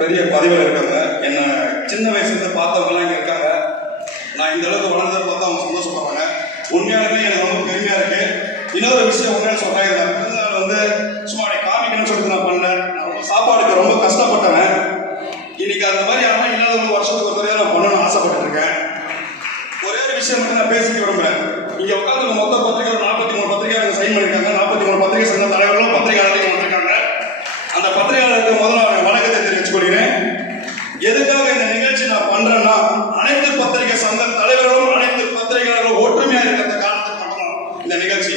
பெரிய பதவியில் இருக்காங்க. என்னை சின்ன வயசுலேருந்து பார்த்தவங்கலாம் இங்கே இருக்காங்க. நான் இந்த அளவுக்கு வளர்ந்ததை பார்த்து அவங்க சந்தோஷப்படுறாங்க. உண்மையாலுமே எனக்கு ரொம்ப பெருமையாக இருக்கு. இன்னொரு விஷயம் உண்மையாக சொல்கிறேன், இந்த பிறந்தநாள் வந்து சும்மா காமிக்கணும்னு சொல்லிட்டு நான் பண்ணல. நான் ரொம்ப சாப்பாடுக்கு ரொம்ப கஷ்டப்பட்டவன். இன்னைக்கு அந்த மாதிரி யாரும் இல்லாத வருஷத்துக்கு ஒரு தடவை நான் பண்ணணும்னு ஆசைப்பட்டு இருக்கேன். ஒரே ஒரு விஷயம் மட்டும் நான் பேசிக்க விரும்புகிறேன். இங்கே உட்காந்து மொத்த பத்திரிகை ஒரு 43 பத்திரிகை சைன் பண்ணியிருக்காங்க. 43 பத்திரிகை சங்க தலைவர்களும் பத்திரிகையாளர்கள் வந்திருக்காங்க. அந்த பத்திரிகையாளருக்கு முதல்ல நான் வணக்கத்தை தெரிவித்துக் கொள்கிறேன். எதுக்காக இந்த நிகழ்ச்சி நான் பண்றேன்னா, அனைத்து பத்திரிகை சங்க தலைவர்களும் அனைத்து பத்திரிகையாளர்களும் ஒற்றுமையா இருக்கிற காரணத்துக்கு மட்டும்தான் இந்த நிகழ்ச்சி.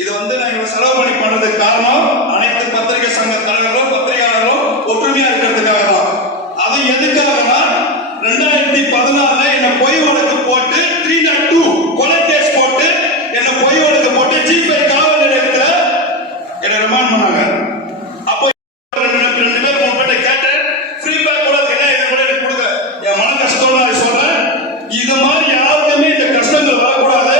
இது வந்து நான் இவ்வளவு செலவு பண்ணி பண்றதுக்கு காரணம் அனைத்து பத்திரிகை சங்க தலைவர்களும் பத்திரிகையாளர்களும் ஒற்றுமையா இருக்கிறதுக்காக தான். அது எதுக்காகனா 2014 என்ன பொய் வழக்கு போட்டு 302 கொலை கேஸ் போட்டு என்ன பொய் வழக்கு போட்டு ஜிபே காவல் நிலையத்துல என்ன ரிமாண்ட் பண்ணாங்க. அப்போ ரெண்டு பேர் 3 பேர் கேட்டு ஃப்ரீ பேக் கூட என்ன இது கூட எனக்கு கொடுங்க. என் மன கஷ்டத்தோட நான் சொல்றேன், இது மாதிரி யாருக்குமே இந்த கஷ்டங்கள் வரக்கூடாது.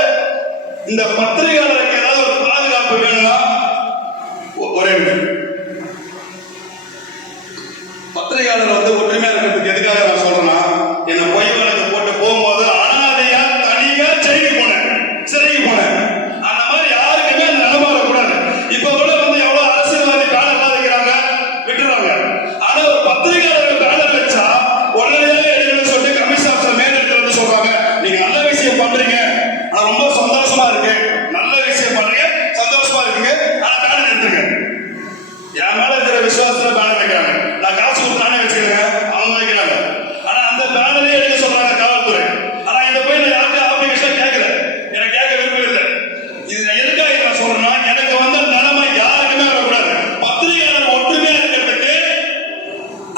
இந்த பத்திரிகையாளருக்கு ஏதாவது ஒரு பாதுகாப்பு வேணும்னா ஒரே பத்திரிகையாளர் வந்து ஒற்றுமையா இருக்கிறதுக்கு எதுக்காக நான் சொல்றேன்னா, என்ன பொய் வழக்கு போட்டு போகும்போது அனாதையா தனியா சிறைக்கு போனேன். அந்த மாதிரி யாருக்குமே அந்த நிலைமை வரக்கூடாது. இப்ப கூட வந்து எவ்வளவு அரசியல்வாதி பேனர் வைக்கிறாங்க, விட்டுறாங்க. ஆனா ஒரு பத்திரிகையாளர்கள் பேனர் வச்சா உடனடியாக எடுக்கணும்னு சொல்லிட்டு கமிஷன் ஆஃபீஸர் மேல் எடுத்து சொல்றாங்க, நீங்க நல்ல விஷயம் பண்றீங்க, ஆனா ரொம்ப சந்தோஷமா இருக்கு, நல்ல விஷயம் பண்றீங்க, சந்தோஷமா இருக்குங்க, ஆனா பேனர் எடுத்துங்க. என் மேல இருக்கிற விசுவாசத்துல பேனர் வைக்கிறாங்க. நான் காசு கொடுத்தானே வச்சுக்கிறேன், அவங்க வைக்கிறாங்க. ஆனா அந்த பேனரே எடுக்க சொல்றாங்க காவல்துறை. ஆனா இந்த போய் நான் யாருக்கும் ஆப்ளிகேஷன் கேட்கல, எனக்கு கேட்க விருப்பம் இல்லை. இது நான் எதுக்காக நான் சொல்றேன்னா, எனக்கு வந்து நிலைமை யாருக்குமே வரக்கூடாது. பத்திரிகையாளர் ஒற்றுமையா இருக்கிறதுக்கு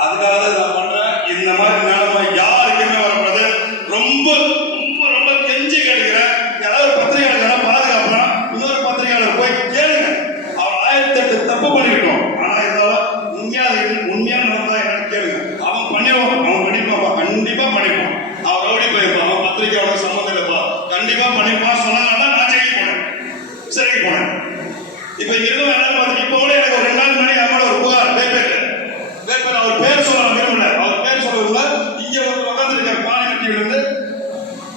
அதுக்காக தான் நான் பண்றேன். இந்த மாதிரி நிலைமை யாருக்குமே வரக்கூடாது. ரொம்ப ரொம்ப ரொம்ப கெஞ்சி கேட்டுக்கிறேன். யாராவது பத்திரிகையாளர் பாதுகாப்புனா இன்னொரு பத்திரிகையாளர் போய் கேளுங்க. அவர் 1008 தப்பு பண்ணிக்கிட்டோம். ஆனா இருந்தாலும் உண்மையான நடந்தா என்னன்னு கேளுங்க. அவன் பண்ணிடுவான், அவன் பண்ணிப்பாப்பா, கண்டிப்பா பண்ணிப்பான். அவன் ரவுடி போயிருப்பான், அவன் பத்திரிகையோட சம்மந்தம் இல்லப்பா, கண்டிப்பா பண்ணிப்பான். சொன்னாங்கன்னா நான் சிறைக்கு போனேன். இப்ப இங்க இருக்கவங்க எல்லாரும் பார்த்து இப்ப கூட எனக்கு ஒரு 2 நாள் முன்னாடி அவனோட ஒரு புகார் பேப்பர் அவர் பேர் சொல்ல விரும்பல. அவர் பேர் சொல்ல இங்க வந்து உட்கார்ந்து இருக்காரு பாலிமட்டியில இருந்து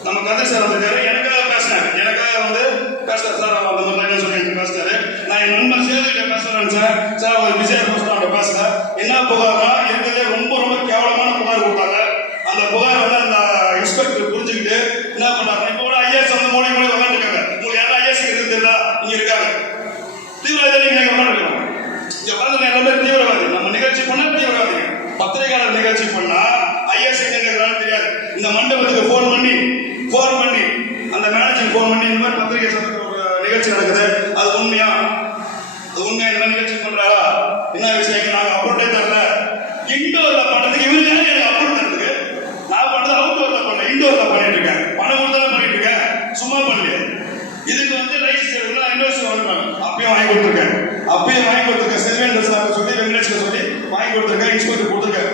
நம்ம கதை சார் வந்திருக்காரு. எனக்காக பேசினாரு, எனக்காக வந்து பேசுறாரு சார். அந்த மாதிரி சொல்லி பேசினாரு. நான் என் நண்பர் சேர்த்துக்கிட்ட பேசுறேன் சார் ஒரு விஜய அவங்க பேசுறேன். என்ன புகார்னா, இருக்கிறதே ரொம்ப ரொம்ப கேவலமான புகார் கொடுத்தாங்க. அந்த புகார் வந்து அந்த இன்ஸ்பெக்டர் புரிஞ்சுக்கிட்டு என்ன பண்ணாங்க, இப்ப கூட ஐஏஎஸ் வந்து மூளை உட்காந்துருக்காங்க. உங்களுக்கு யாரும் ஐஏஎஸ் இருக்கு தெரியல, இங்க இருக்காங்க. தீவிரவாதி நீங்க உட்காந்துருக்கோம். இங்க உட்காந்து எல்லாமே தீவிரவாதி. நம்ம நிகழ்ச்சி பண்ணா தீவிரவாதிங்க. பத்திரிகையாளர் நிகழ்ச்சி பண்ணா ஐஏஎஸ் எங்க தெரியாது. இந்த மண்டபத்துக்கு போன் பண்ணி அந்த மேனேஜிங் போன் பண்ணி இந்த மாதிரி பத்திரிகை நிகழ்ச்சி நடக்குது, அது உண்மையா என்ன நிகழ்ச்சி பண்றாரா, என்ன விஷயம், நாங்க அப்ரூவ் தரல. இன்டோர்ல பண்றதுக்கு இவரு யாரு எனக்கு அப்ரூவ் தரதுக்கு? நான் பண்றது அவுட்டோர்ல பண்ண, இன்டோர்ல பண்ணிட்டு இருக்கேன். பணம் கொடுத்தா பண்ணிட்டு இருக்கேன், சும்மா பண்ணல. இதுக்கு வந்து லைசன்ஸ் எடுக்கணும், யூனிவர்சிட்டி வாங்கிப்பாங்க. அப்பயும் வாங்கி கொடுத்துருக்கேன். செல்வேந்தர் சார் சொல்லி வெங்கடேஷ்ல சொல்லி வாங்கி கொடுத்துருக்கேன். இன்ஸ்பெக்டர் கொடுத்துருக்கேன்.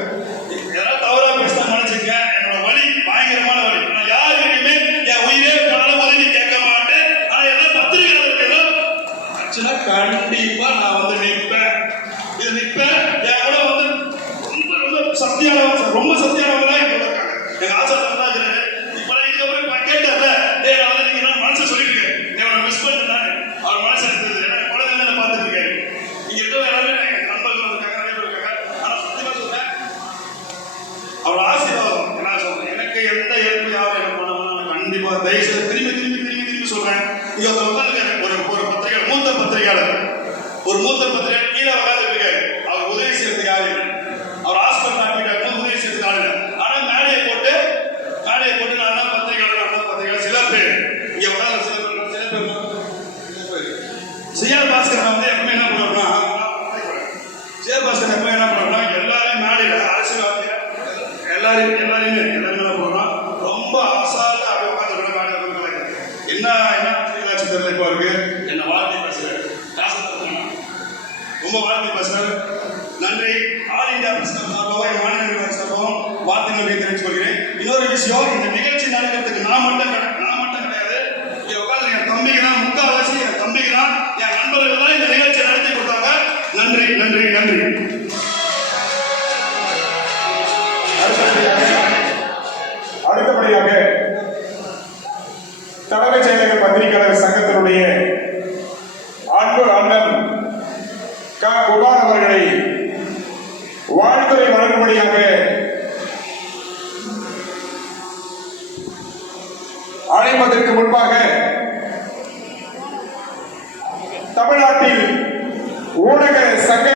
யாராவது தவறா பேசினா மன்னிச்சுங்க. என்னோட வழி பயங்கரமான வழி. நான் யாருக்குமே என் உயிரே பணம் உதவி கேட்க மாட்டேன். ஆனா எல்லாம் பத்திரிகையாளருக்கு கண்டிப்பா நான் வந்து நிற்பேன். என் கூட வந்து ரொம்ப சத்தியானவங்க தான் எங்க இருக்காங்க. எங்க ஆச்சாரம் தான் இப்ப இதுக்கப்புறம் கேட்டார்ல, நான் வந்து நீங்க மனசை சொல்லிட்டு நான் மிஸ் பண்ணேன். அவர் மனசு எடுத்தது குழந்தை பார்த்துட்டு இருக்காரு. இங்க இருக்கிற எல்லாருமே எங்க நண்பர்கள் இருக்காங்க, நிறைய பேர் இருக்காங்க. ஆனா சத்தியமா சொல்றேன், அவர் ஆசீர்வாதம் என்ன சொல்றேன், எனக்கு எந்த ஏற்பு யாரும் என்ன பண்ணணும் கண்டிப்பா தயவுசெய்து திரும்பி சொல்றேன். இங்க உட்காந்துருக்காரு ஒரு பத்திரிகை மூத்த பத்திரிகையாளர் கீழே உட்காந்து இருக்காரு. அவர் உதவி செய்யறதுக்கு யாரு, அவர் ஹாஸ்பிட்டல் அட்மிட் உதவி செய்யறதுக்கு ஆளு. ஆனா மேடையை போட்டு நான் பத்திரிகையாளர் சில பேர் இங்க உட்காந்து சில பேர் சிஆர் பாஸ்கர் வந்து எப்பவுமே என்ன பண்ணுவாருன்னா, எல்லாரையும் மேடையில அரசியல்வாதி எல்லாருமே என்ன பண்ணுறோம், ரொம்ப அசால்ட்டா அப்படி உட்காந்து மேடையில் என்ன தெரியல. இப்போ இருக்கு என்ன வார்த்தை பேசுறேன், ரொம்ப வார்த்தை பேசுறேன். நன்றி. ஆல் இந்தியா பிரசிடன்ட் சார்பாக மாநில நிர்வாக சார்பாகவும் வார்த்தை நன்றி தெரிவித்துக் கொள்கிறேன். இன்னொரு விஷயம், இந்த நிகழ்ச்சி நடக்கிறதுக்கு நான் மட்டும் கிடையாது. இங்க உட்காந்து என் தம்பிக்கு தான், முக்கால்வாசி என் தம்பிக்கு தான், என் நண்பர்கள் தான் இந்த நிகழ்ச்சியை நடத்தி கொடுத்தாங்க. நன்றி. குமார் அவர்களை வாழ்த்துறை வழங்கும்படியாக அழைப்பதற்கு முன்பாக தமிழ்நாட்டில் ஊடக சங்க